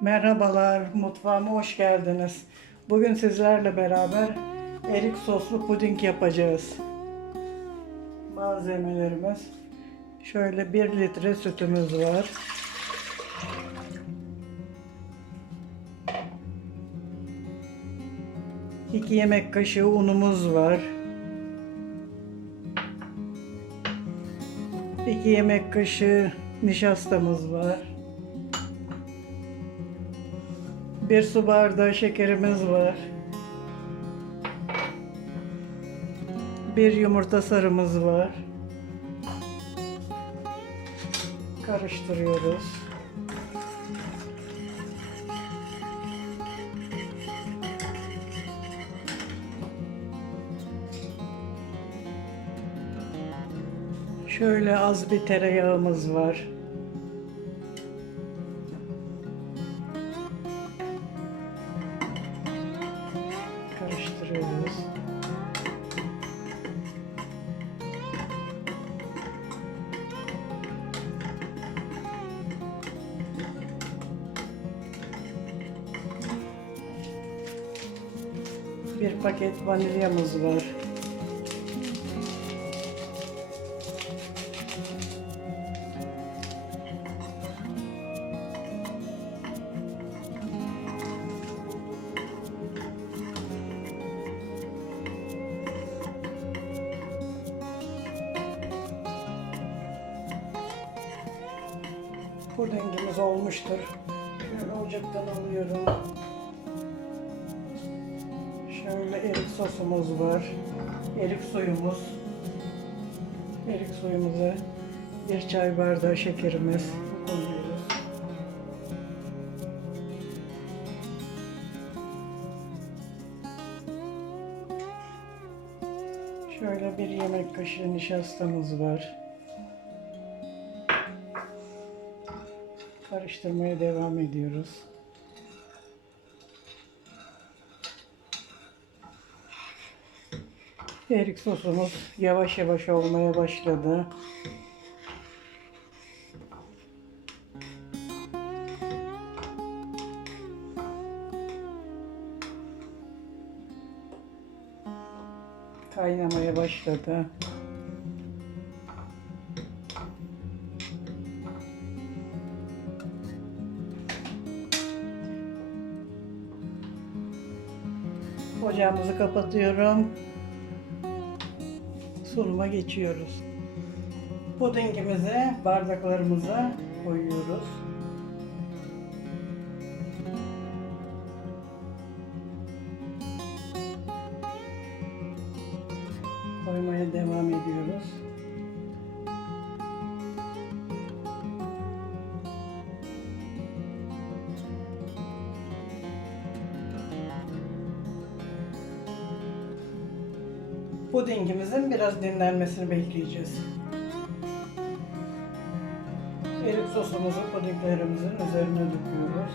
Merhabalar, mutfağıma hoş geldiniz. Bugün sizlerle beraber erik soslu puding yapacağız. Malzemelerimiz şöyle 1 litre sütümüz var. İki yemek kaşığı unumuz var. 2 yemek kaşığı nişastamız var. 1 su bardağı şekerimiz var. 1 yumurta sarımız var. Karıştırıyoruz. Şöyle az bir tereyağımız var. Karıştırıyoruz. Bir paket vanilyamız var. Pudingimiz olmuştur. Şöyle ocaktan alıyorum. Şöyle erik sosumuz var. Erik suyumuz. Erik suyumuza bir çay bardağı şekerimiz koyuyoruz. Şöyle bir yemek kaşığı nişastamız var. Karıştırmaya devam ediyoruz. Erik sosumuz yavaş yavaş olmaya başladı. Kaynamaya başladı. Ocağımızı kapatıyorum. Sunuma geçiyoruz. Pudingimizi bardaklarımıza koyuyoruz. Koymaya devam ediyoruz. Pudingimizin biraz dinlenmesini bekleyeceğiz. Erik sosumuzu pudinglerimizin üzerine döküyoruz.